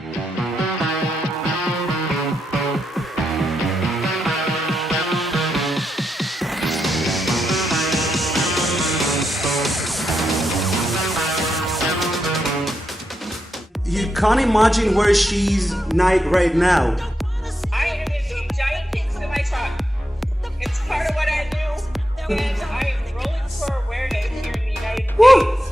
You can't imagine where she's right now. I am in the giant pigs in my truck. It's part of what I do, and I am rolling for awareness here in the United States.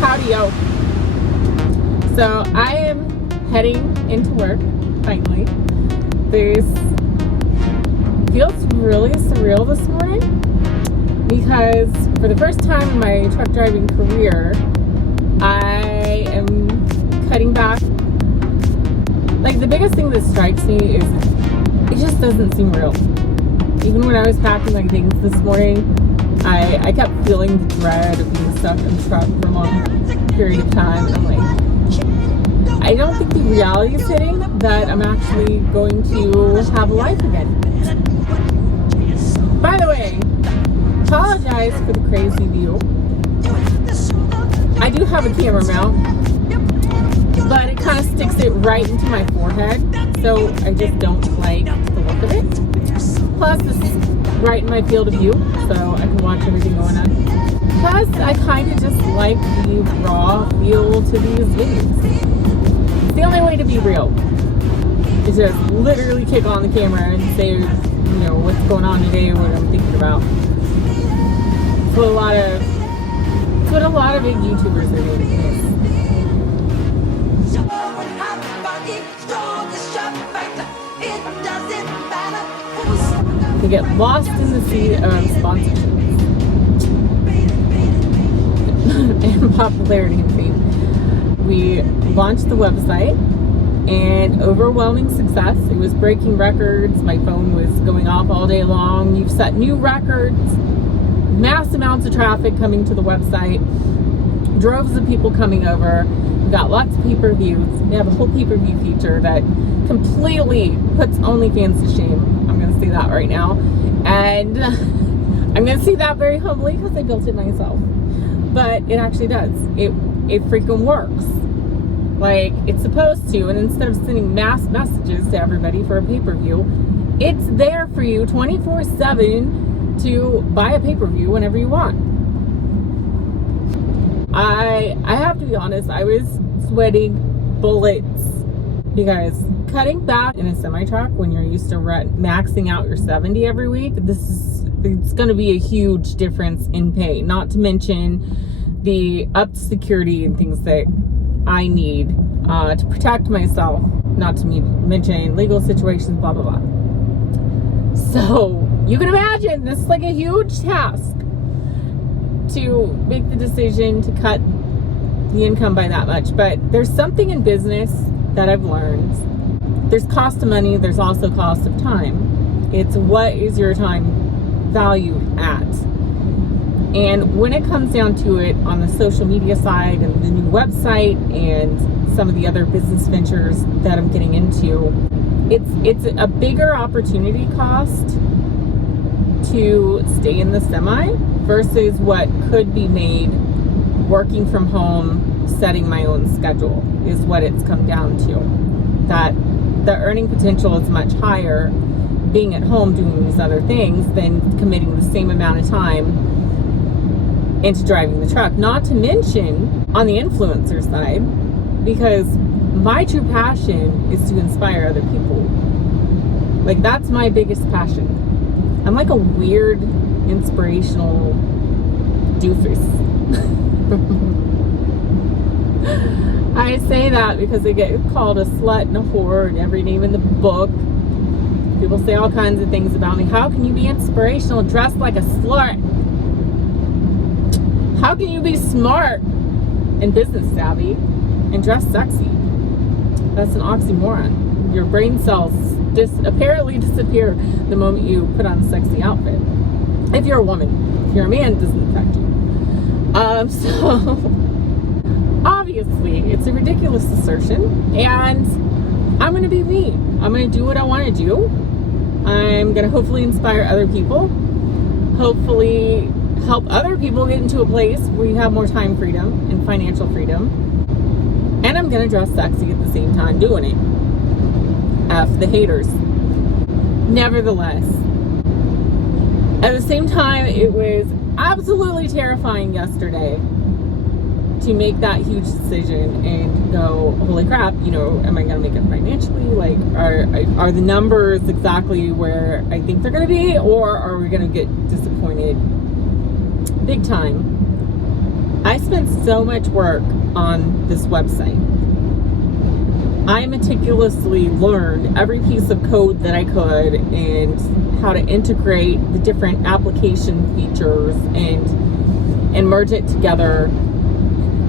Howdy-o. So I am heading into work, finally. This feels really surreal this morning because for the first time in my truck driving career, I am cutting back. Like, the biggest thing that strikes me is it just doesn't seem real. Even when I was packing my things this morning, I kept feeling the dread of being stuck in the truck for a long period of time. And I'm like, I don't think the reality is hitting that I'm actually going to have a life again. By the way, apologize for the crazy view. I do have a camera mount, but it kind of sticks it right into my forehead, so I just don't like the look of it. Plus, this is right in my field of view, so I can watch everything going on. Plus, I kind of just like the raw feel to these videos. It's the only way to be real. Is just literally kick on the camera and say, you know, what's going on today, what I'm thinking about. It's what a lot of big YouTubers are doing these days. We get lost in the sea of sponsorships and popularity and fame. We launched the website and overwhelming success. It was breaking records. My phone was going off all day long. You've set new records. Mass amounts of traffic coming to the website. Droves of people coming over. We've got lots of pay-per-views. We have a whole pay-per-view feature that completely puts OnlyFans to shame. I'm going to say that right now. And I'm going to say that very humbly because I built it myself. But it actually does. It freaking works. Like it's supposed to. And instead of sending mass messages to everybody for a pay-per-view, it's there for you 24/7 to buy a pay-per-view whenever you want. I have to be honest, I was sweating bullets because cutting back in a semi-truck when you're used to maxing out your 70 every week, it's going to be a huge difference in pay, not to mention the upped security and things that I need to protect myself, not to mention legal situations, blah, blah, blah. So you can imagine this is like a huge task to make the decision to cut the income by that much. But there's something in business that I've learned. There's cost of money, there's also cost of time. It's what is your time valued at? And when it comes down to it on the social media side and the new website and some of the other business ventures that I'm getting into, it's a bigger opportunity cost to stay in the semi versus what could be made working from home, setting my own schedule is what it's come down to. That the earning potential is much higher being at home doing these other things than committing the same amount of time into driving the truck. Not to mention on the influencer side, because my true passion is to inspire other people. Like, that's my biggest passion. I'm like a weird, inspirational doofus. I say that because I get called a slut and a whore and every name in the book. People say all kinds of things about me. How can you be inspirational dressed like a slut? How can you be smart and business savvy and dress sexy? That's an oxymoron. Your brain cells apparently disappear the moment you put on a sexy outfit. If you're a woman. If you're a man, it doesn't affect you. So obviously it's a ridiculous assertion, and I'm gonna be me. I'm gonna do what I want to do. I'm gonna hopefully inspire other people, hopefully help other people get into a place where you have more time freedom and financial freedom, and I'm gonna dress sexy at the same time doing it. F the haters. Nevertheless, at the same time, it was absolutely terrifying yesterday to make that huge decision and go, holy crap, you know, am I gonna make it financially? Like, are the numbers exactly where I think they're gonna be, or are we gonna get disappointed big time? I spent so much work on this website. I meticulously learned every piece of code that I could and how to integrate the different application features and merge it together,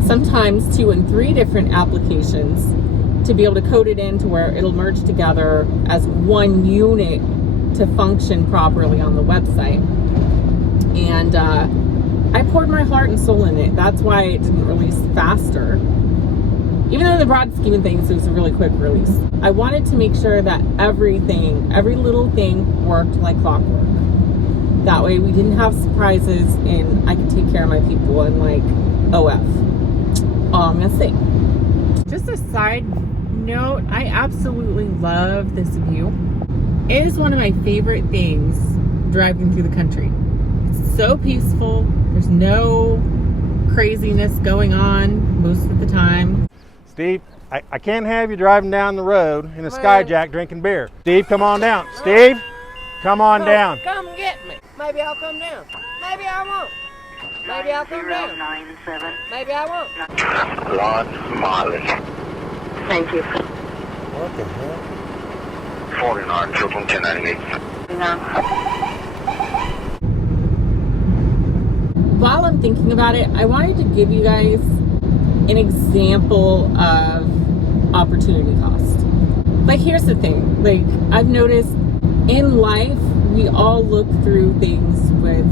sometimes 2 and 3 different applications, to be able to code it in to where it'll merge together as one unit to function properly on the website. And I poured my heart and soul in it. That's why it didn't release faster. Even though in the broad scheme of things, it was a really quick release. I wanted to make sure that everything, every little thing worked like clockwork. That way we didn't have surprises and I could take care of my people and like, OF. All I'm gonna say. Just a side note, I absolutely love this view. It is one of my favorite things driving through the country. It's so peaceful. There's no craziness going on most of the time. Steve, I can't have you driving down the road in a Skyjack drinking beer. Steve, come on down. Steve, come on down. Come get me. Maybe I'll come down. Maybe I won't. Maybe I'll come down. 9097. Maybe I won't. Lord Molly. Thank you. What the hell? 49 triple 1098. No. While I'm thinking about it, I wanted to give you guys an example of opportunity cost. Like, here's the thing. Like, I've noticed in life, we all look through things with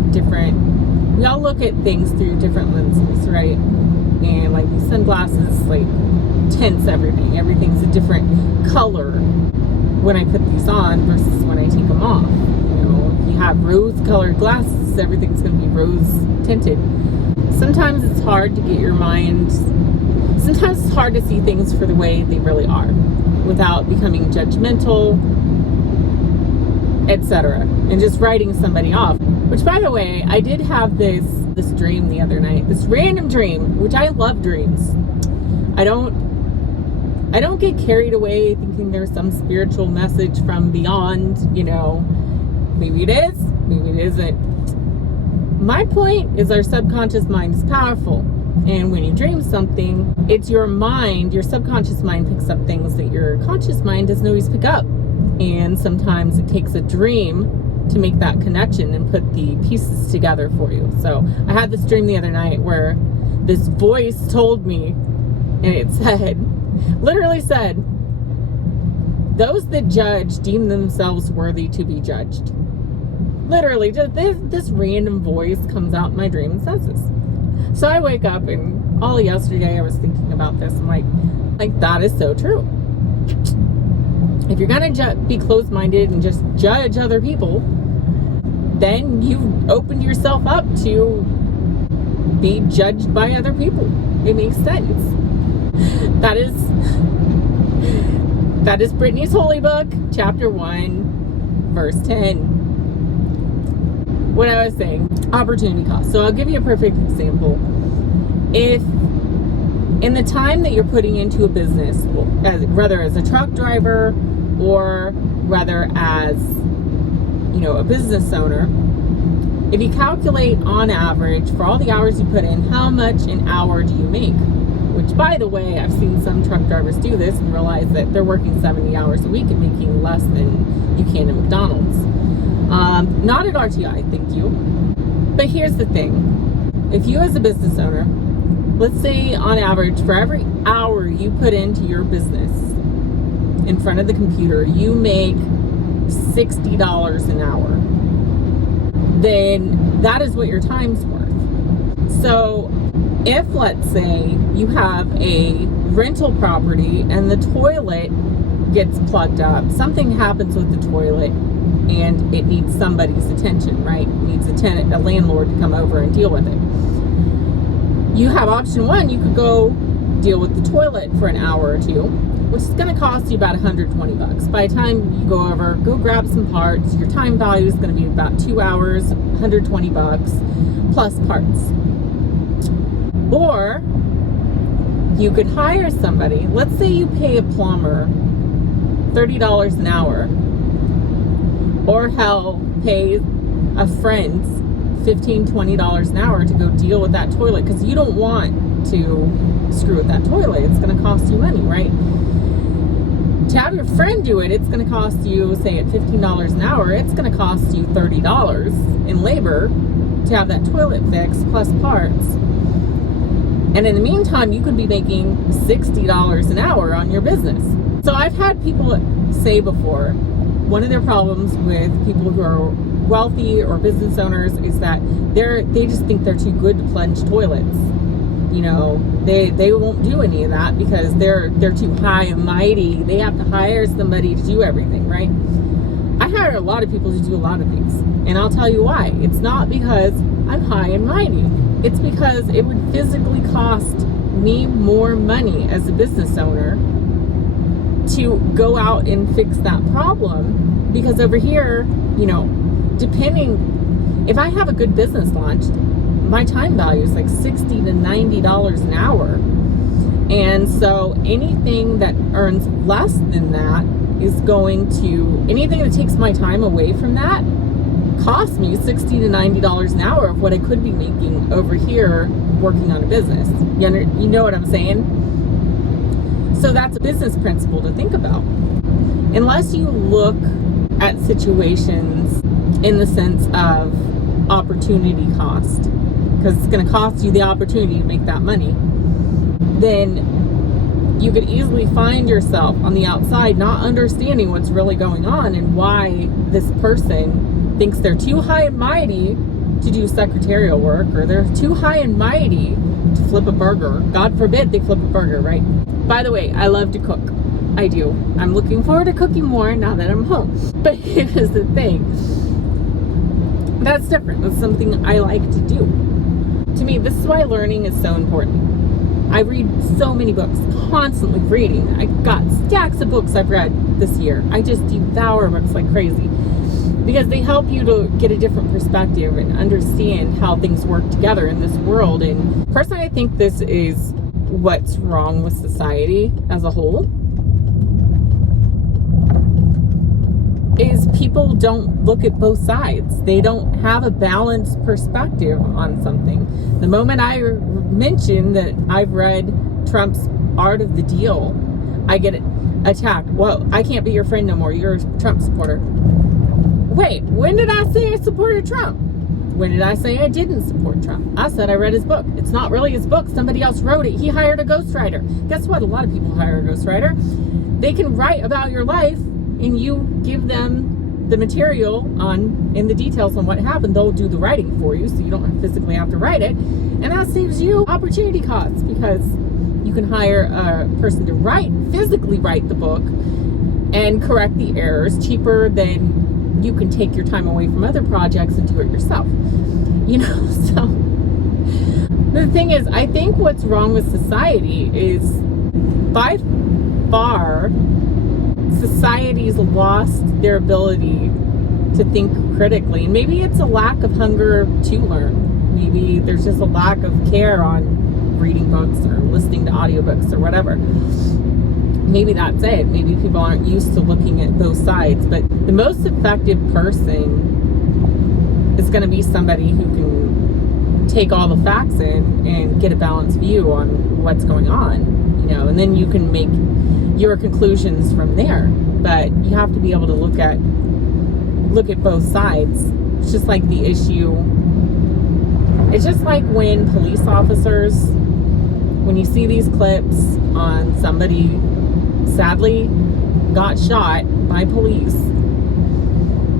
we all look at things through different lenses, right? And like these sunglasses, like, tints everything. Everything's a different color when I put these on versus when I take them off. You know, if you have rose-colored glasses, everything's going to be rose-tinted. Sometimes it's hard to get your mind. Sometimes it's hard to see things for the way they really are, without becoming judgmental, etc., and just writing somebody off. Which, by the way, I did have this dream the other night. This random dream, which I love dreams. I don't get carried away thinking there's some spiritual message from beyond, you know. Maybe it is, maybe it isn't. My point is our subconscious mind is powerful. And when you dream something, it's your mind, your subconscious mind picks up things that your conscious mind doesn't always pick up. And sometimes it takes a dream to make that connection and put the pieces together for you. So I had this dream the other night where this voice told me, and it said, literally said, those that judge deem themselves worthy to be judged. Literally, just this random voice comes out in my dream and says this. So I wake up, and all yesterday I was thinking about this. I'm like that is so true. If you're gonna be closed-minded and just judge other people, then you've opened yourself up to be judged by other people. It makes sense. That is Brittney's Holy Book, chapter 1, verse 10. what I was saying, opportunity cost. So I'll give you a perfect example. If in the time that you're putting into a business, whether as a truck driver or whether as, a business owner, if you calculate on average for all the hours you put in, how much an hour do you make? Which, by the way, I've seen some truck drivers do this and realize that they're working 70 hours a week and making less than you can in McDonald's. Not at RTI, thank you. But here's the thing. If you as a business owner, let's say on average for every hour you put into your business in front of the computer, you make $60 an hour, then that is what your time's worth. So if, let's say, you have a rental property and the toilet gets plugged up, something happens with the toilet and it needs somebody's attention, right? It needs a landlord to come over and deal with it. You have option one, you could go deal with the toilet for an hour or two, which is going to cost you about $120. By the time you go over, go grab some parts, your time value is going to be about 2 hours, $120 plus parts. Or you could hire somebody. Let's say you pay a plumber $30 an hour, or hell, pay a friend $15, $20 an hour to go deal with that toilet because you don't want to screw with that toilet. It's going to cost you money, right? To have your friend do it, it's going to cost you, say at $15 an hour, it's going to cost you $30 in labor to have that toilet fixed plus parts. And in the meantime, you could be making $60 an hour on your business. So I've had people say before, one of their problems with people who are wealthy or business owners is that they just think they're too good to plunge toilets. They won't do any of that because they're too high and mighty. They have to hire somebody to do everything, right? I hire a lot of people to do a lot of things, and I'll tell you why. It's not because I'm high and mighty. It's because it would physically cost me more money as a business owner to go out and fix that problem, because over here, depending, if I have a good business launch, my time value is like $60 to $90 an hour. And so anything that earns less than that is anything that takes my time away from that costs me $60 to $90 an hour of what I could be making over here working on a business. You know what I'm saying? So that's a business principle to think about. Unless you look at situations in the sense of opportunity cost, because it's going to cost you the opportunity to make that money, then you could easily find yourself on the outside not understanding what's really going on and why this person thinks they're too high and mighty to do secretarial work, or they're too high and mighty to flip a burger. God forbid they flip a burger, right? By the way, I love to cook. I do. I'm looking forward to cooking more now that I'm home. But here's the thing. That's different. That's something I like to do. To me, this is why learning is so important. I read so many books, constantly reading. I got stacks of books I've read this year. I just devour books like crazy because they help you to get a different perspective and understand how things work together in this world. And personally, I think this is what's wrong with society as a whole, is people don't look at both sides. They don't have a balanced perspective on something. The moment I mention that I've read Trump's Art of the Deal, I get attacked. Well, I can't be your friend no more. You're a Trump supporter. Wait, when did I say I supported Trump? When did I say I didn't support Trump? I said I read his book. It's not really his book. Somebody else wrote it. He hired a ghostwriter. Guess what? A lot of people hire a ghostwriter. They can write about your life and you give them the material and the details on what happened. They'll do the writing for you, so you don't physically have to write it. And that saves you opportunity costs, because you can hire a person to physically write the book and correct the errors cheaper than you can take your time away from other projects and do it yourself. So the thing is, I think what's wrong with society is, by far, society's lost their ability to think critically. And maybe it's a lack of hunger to learn. Maybe there's just a lack of care on reading books or listening to audiobooks or whatever. Maybe that's it. Maybe people aren't used to looking at both sides. But the most effective person is going to be somebody who can take all the facts in and get a balanced view on what's going on, and then you can make your conclusions from there. But you have to be able to look at both sides. It's just like the issue. It's just like when police officers, when you see these clips on somebody sadly got shot by police,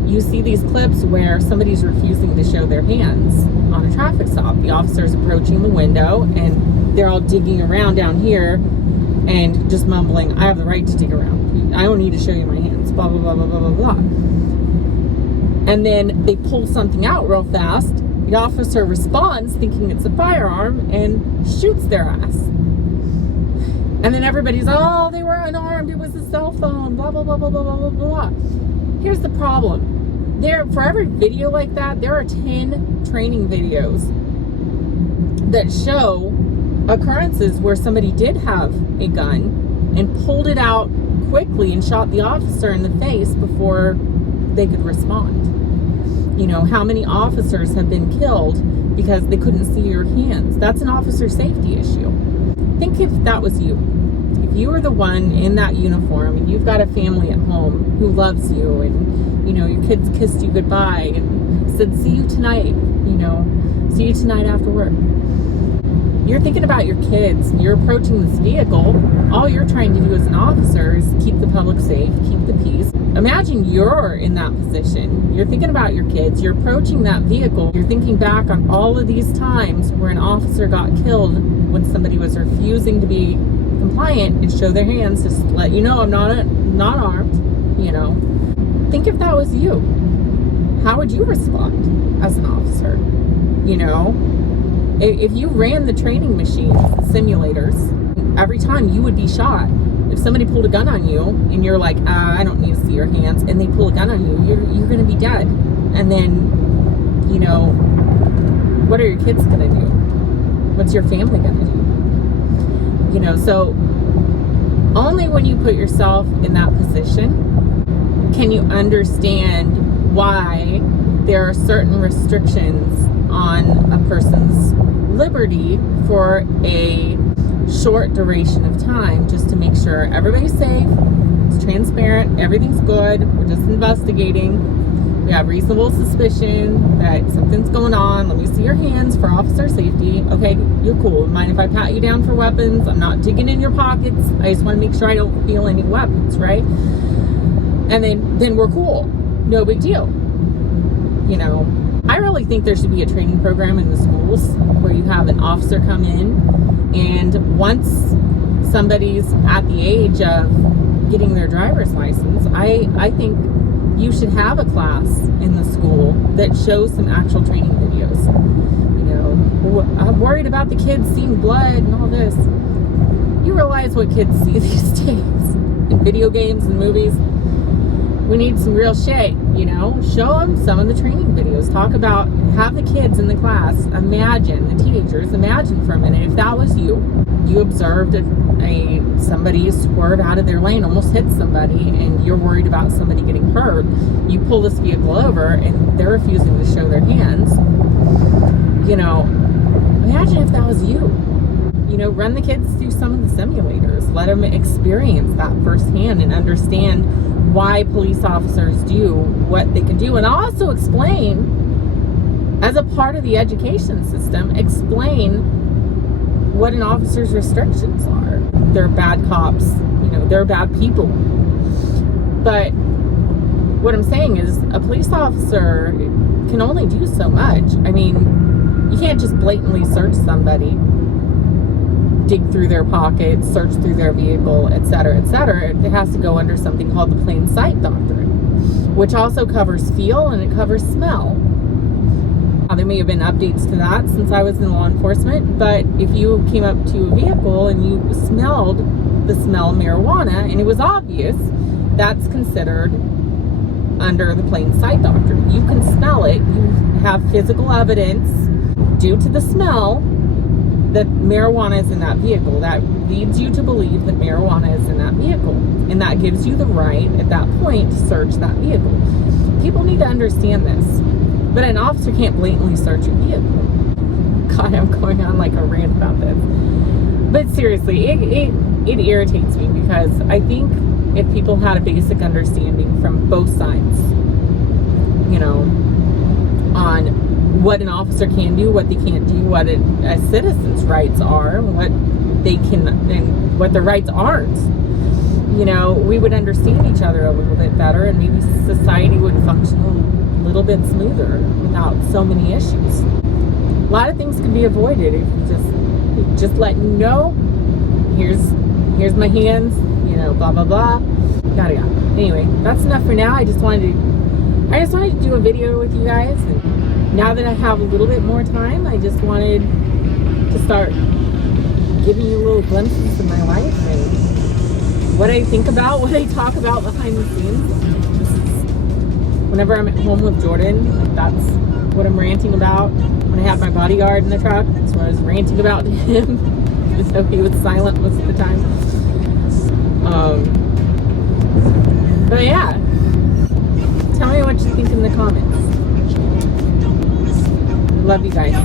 you see these clips where somebody's refusing to show their hands on a traffic stop. The officer's approaching the window and they're all digging around down here and just mumbling, I have the right to dig around. I don't need to show you my hands, blah, blah, blah, blah, blah, blah, blah. And then they pull something out real fast. The officer responds thinking it's a firearm and shoots their ass. And then everybody's, oh, they were unarmed, it was a cell phone, blah, blah, blah, blah, blah, blah, blah. Here's the problem. For every video like that, there are 10 training videos that show occurrences where somebody did have a gun and pulled it out quickly and shot the officer in the face before they could respond. How many officers have been killed because they couldn't see your hands? That's an officer safety issue. Think if that was you. If you were the one in that uniform and you've got a family at home who loves you and, your kids kissed you goodbye and said, see you tonight, see you tonight after work. You're thinking about your kids. You're approaching this vehicle. All you're trying to do as an officer is keep the public safe, keep the peace. Imagine you're in that position. You're thinking about your kids. You're approaching that vehicle. You're thinking back on all of these times where an officer got killed when somebody was refusing to be compliant and show their hands to let you know I'm not armed. Think if that was you. How would you respond as an officer? If you ran the training machines, simulators, every time you would be shot. If somebody pulled a gun on you and you're like, I don't need to see your hands, and they pull a gun on you, you're going to be dead. And then, what are your kids going to do? What's your family going to do? So only when you put yourself in that position can you understand why there are certain restrictions on a person's liberty for a short duration of time, just to make sure everybody's safe, it's transparent, everything's good, we're just investigating, we have reasonable suspicion that something's going on, let me see your hands for officer safety. Okay, you're cool. Mind if I pat you down for weapons? I'm not digging in your pockets. I just want to make sure I don't feel any weapons, right? And then we're cool. No big deal. I really think there should be a training program in the schools where you have an officer come in, and once somebody's at the age of getting their driver's license, I think you should have a class in the school that shows some actual training videos. I'm worried about the kids seeing blood and all this. You realize what kids see these days in video games and movies? We need some real shit, show them some of the training videos. Talk about, have the kids in the class imagine, the teenagers, imagine for a minute if that was you observed somebody swerve out of their lane, almost hit somebody, and you're worried about somebody getting hurt. You pull this vehicle over and they're refusing to show their hands. Imagine if that was you. Run the kids through some of the simulators. Let them experience that firsthand and understand why police officers do what they can do. And also explain, as a part of the education system, explain what an officer's restrictions are. They're bad cops, they're bad people. But what I'm saying is a police officer can only do so much. You can't just blatantly search somebody, dig through their pockets, search through their vehicle, etc., etc. It has to go under something called the plain sight doctrine, which also covers feel and it covers smell. There may have been updates to that since I was in law enforcement, but if you came up to a vehicle and you smelled the smell of marijuana and it was obvious, that's considered under the plain sight doctrine. You can smell it. You have physical evidence due to the smell that marijuana is in that vehicle. That leads you to believe that marijuana is in that vehicle. And that gives you the right at that point to search that vehicle. People need to understand this. But an officer can't blatantly search a vehicle. God, I'm going on like a rant about this. But seriously, it irritates me because I think if people had a basic understanding from both sides, you know, on what an officer can do, what they can't do, what a citizen's rights are, what they can and what their rights aren't, you know, we would understand each other a little bit better, and maybe society would function a little bit smoother without so many issues. A lot of things can be avoided if you just let you know, here's my hands, you know, blah blah blah, yada yada. Anyway, that's enough for now. I just wanted to do a video with you guys, and now that I have a little bit more time, I just wanted to start giving you little glimpses of my life and what I think about, what I talk about behind the scenes. Whenever I'm at home with Jordan, like, that's what I'm ranting about. When I have my bodyguard in the truck, that's what I was ranting about to him. Just so he was silent most of the time. But yeah, tell me what you think in the comments. Love you guys.